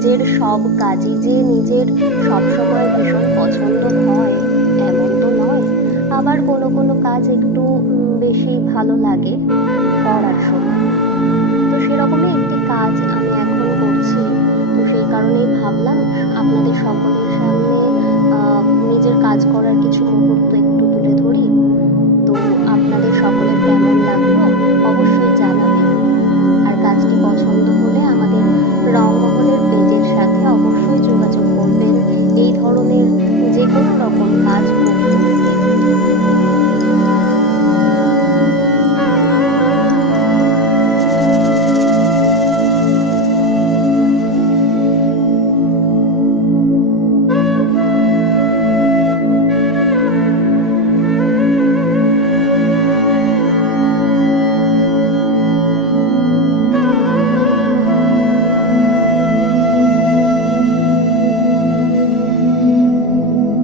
নিজের সব কাজই যে নিজের সবসময় ভীষণ পছন্দ হয় এমন তো নয়। আবার কোনো কোনো কাজ একটু বেশি ভালো লাগে করার সময়। তো সেরকমই একটি কাজ আমি এখন করছি। তো সেই কারণেই ভাবলাম আপনাদের সকলের সামনে নিজের কাজ করার কিছু মুহূর্ত একটু তুলে ধরি। তো আপনাদের